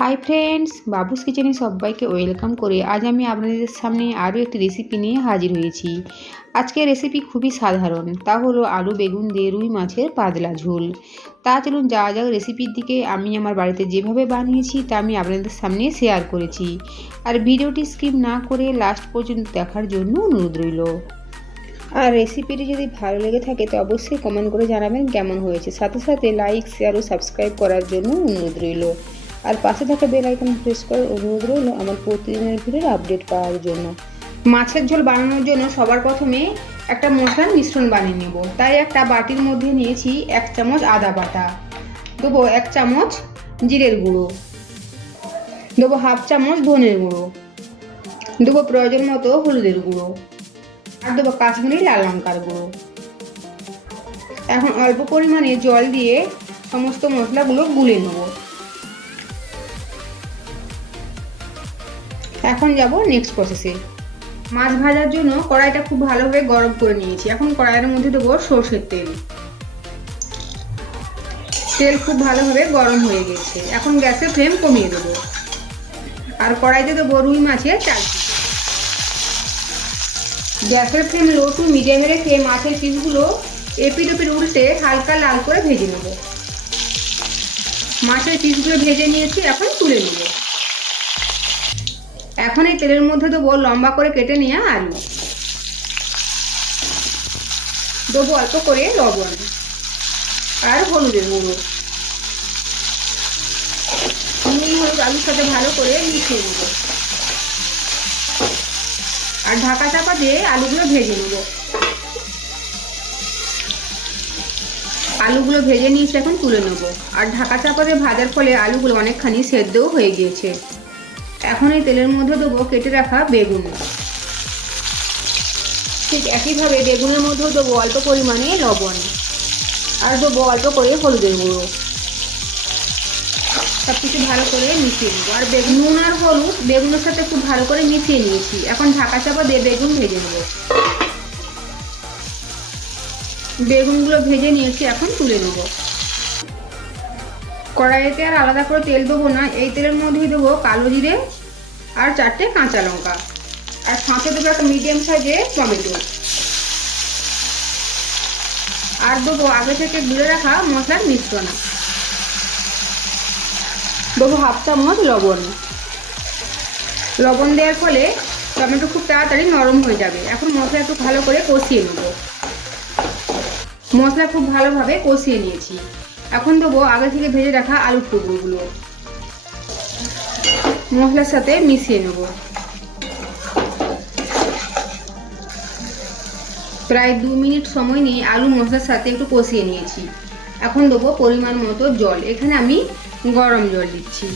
Hi friends, বাবুস কিচেনে সবাইকে welcome করে আজ আমি আপনাদের সামনে আরও একটি রেসিপি নিয়ে হাজির হয়েছি। আজকের রেসিপি খুবই সাধারণ, তা হলো আলু বেগুন দিয়ে রুই মাছের পাতলা ঝোল। তা চলুন যাওয়া যাক রেসিপির দিকে। আমি আমার বাড়িতে যেভাবে বানিয়েছি তা আমি আপনাদের সামনে শেয়ার করেছি। আর ভিডিওটি স্কিপ না করে লাস্ট পর্যন্ত দেখার জন্য অনুরোধ রইল। আর রেসিপিটি যদি ভালো লেগে থাকে তো অবশ্যই কমেন্ট করে জানাবেন কেমন হয়েছে। সাথে সাথে লাইক, শেয়ার ও সাবস্ক্রাইব করার জন্য অনুরোধ রইল। আর পাশে থাকা বেল আইকন প্রেস করার অনুরোধ রইল আমার প্রতিদিনের ভিডিওর আপডেট পাওয়ার জন্য। মাছের ঝোল বানানোর জন্য সবার প্রথমে একটা মশলার মিশ্রণ বানিয়ে নেব। তাই একটা বাটির মধ্যে নিয়েছি 1 চামচ আদা বাটা, দেবো 1 চামচ জিরের গুঁড়ো, দেবো 1/2 চামচ ধনের গুঁড়ো, দেবো প্রয়োজন মতো হলুদের গুঁড়ো, আর দেবো কাশ্মীরি লাল লঙ্কার গুঁড়ো। এখন অল্প পরিমাণে জল দিয়ে সমস্ত মশলাগুলো গুলে নেব। এখন যাব নেক্সট প্রসেসে। মাছ ভাজার জন্য কড়াইটা খুব ভালোভাবে গরম করে নিয়েছি। এখন কড়াইয়ের মধ্যে দেবো সরষের তেল। তেল খুব ভালোভাবে গরম হয়ে গেছে। এখন গ্যাসের ফ্লেম কমিয়ে দেবো আর কড়াইতে দেবো রুই মাছের চাল পিস। গ্যাসের ফ্লেম লো টু মিডিয়ামে রেখে মাছের পিসগুলো এপিট ওপিট উল্টে হালকা লাল করে ভেজে নেব। মাছের পিসগুলো ভেজে নিয়েছি, এখন তুলে নেব। এখন এই তেলের মধ্যে দেবো লম্বা করে কেটে নেওয়া আলু, দেবো অল্প করে লবণ আর হলুদের গুঁড়ো। নুন হলুদ আলুর সাথে ভালো করে মিশিয়ে নেব আর ঢাকা চাপা দিয়ে আলুগুলো ভেজে নেব। আলুগুলো ভেজে নিয়েছি, এখন তুলে নেব। আর ঢাকা চাপা দিয়ে ভাজার ফলে আলুগুলো অনেকখানি সেদ্ধও হয়ে গিয়েছে। এখন এই তেলের মধ্যে দেবো কেটে রাখা বেগুন। ঠিক একইভাবে বেগুনের মধ্যেও দেবো অল্প পরিমাণে লবণ আর দেবো অল্প করে হলুদের গুঁড়ো। সব কিছু ভালো করে মিশিয়ে নেবো। আর নুন আর হলুদ বেগুনের সাথে খুব ভালো করে মিশিয়ে নিয়েছি। এখন ঢাকা চাপা দিয়ে বেগুন ভেজে নেব। বেগুনগুলো ভেজে নিয়েছি, এখন তুলে নেব। কড়াইতে আর আলাদা করে তেল দেবো না, এই তেলের মধ্যেই দেবো কালো জিরে আর 4টে কাঁচা লঙ্কা আর সাথে দেবো একটা মিডিয়াম সাইজের টমেটো। আর দেবো আগে থেকে গুলে রাখা মশলার মিশ্রণ। দেবো 1/2 চামচ লবণ। লবণ দেওয়ার ফলে টমেটো খুব তাড়াতাড়ি নরম হয়ে যাবে। এখন মশলা একটু ভালো করে কষিয়ে নেব। মশলা খুব ভালোভাবে কষিয়ে নিয়েছি। এখন দেবো আগে থেকে ভেজে রাখা আলুর টুকরোগুলো মশলার সাথে মিশিয়ে নেব। প্রায় 2 মিনিট সময় নিয়ে আলু মশলার সাথে একটু কষিয়ে নিয়েছি। এখন দেবো পরিমাণ মতো জল। এখানে আমি গরম জল দিচ্ছি।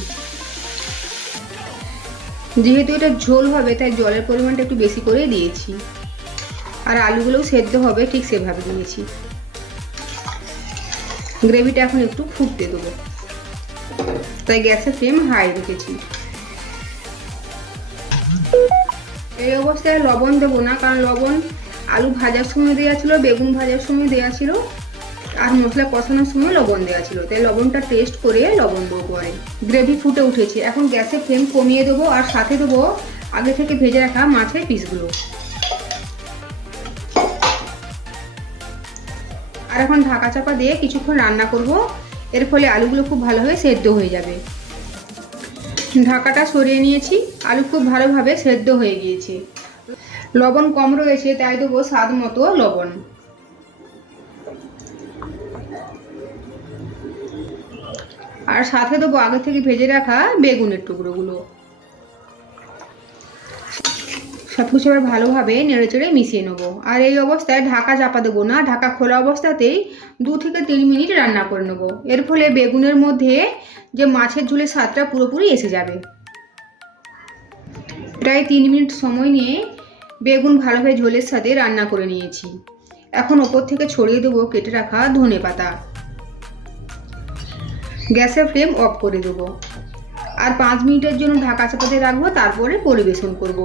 যেহেতু এটা ঝোল হবে তাই জলের পরিমাণটা একটু বেশি করে দিয়েছি। আর আলুগুলোও সেদ্ধ হবে ঠিক সেভাবে দিয়েছি। গ্রেভিটা এখন একটু ফুটতে দেবো, তাই গ্যাসের ফ্লেম হাই রেখেছি। এই অবস্থায় লবণ দেবো না, কারণ লবণ আলু ভাজার সময় দেওয়া ছিল, বেগুন ভাজার সময় দেওয়া ছিল আর মশলা কষানোর সময় লবণ দেওয়া ছিল। তাই লবণটা টেস্ট করে লবণ দেবো পরে। গ্রেভি ফুটে উঠেছে, এখন গ্যাসের ফ্লেম কমিয়ে দেবো আর সাথে দেবো আগে থেকে ভেজে রাখা মাছের পিসগুলো। আর এখন ঢাকা চাপা দিয়ে কিছুক্ষণ রান্না করব। এর ফলে আলুগুলো খুব ভালোভাবে সেদ্ধ হয়ে যাবে। ঢাকাটা সরিয়ে নিয়েছি। আলু খুব ভালোভাবে সেদ্ধ হয়ে গিয়েছে। লবণ কম রয়েছে তাই দেবো স্বাদ মতো লবণ। আর সাথে দেবো আগে থেকে ভেজে রাখা বেগুনের টুকরোগুলো। সবকিছু আবার ভালোভাবে নেড়েচেড়ে মিশিয়ে নেবো। আর এই অবস্থায় ঢাকা চাপা দেবো না, ঢাকা খোলা অবস্থাতেই 2 থেকে 3 মিনিট রান্না করে নেবো। এর ফলে বেগুনের মধ্যে যে মাছের ঝোলের স্বাদটা পুরোপুরি এসে যাবে। প্রায় 3 মিনিট সময় নিয়ে বেগুন ভালোভাবে ঝোলের সাথে রান্না করে নিয়েছি। এখন ওপর থেকে ছড়িয়ে দেবো কেটে রাখা ধনেপাতা। গ্যাসের ফ্লেম অফ করে দেবো আর 5 মিনিটের জন্য ঢাকা চাপা দিয়ে রাখবো, তারপরে পরিবেশন করব।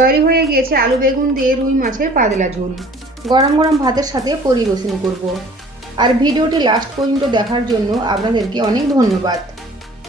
তৈরি হয়ে গিয়েছে আলু বেগুন দিয়ে রুই মাছের পাতলা ঝোল। গরম গরম ভাতের সাথে পরিবেশন করব। আর ভিডিওটি লাস্ট পর্যন্ত দেখার জন্য আপনাদেরকে অনেক ধন্যবাদ।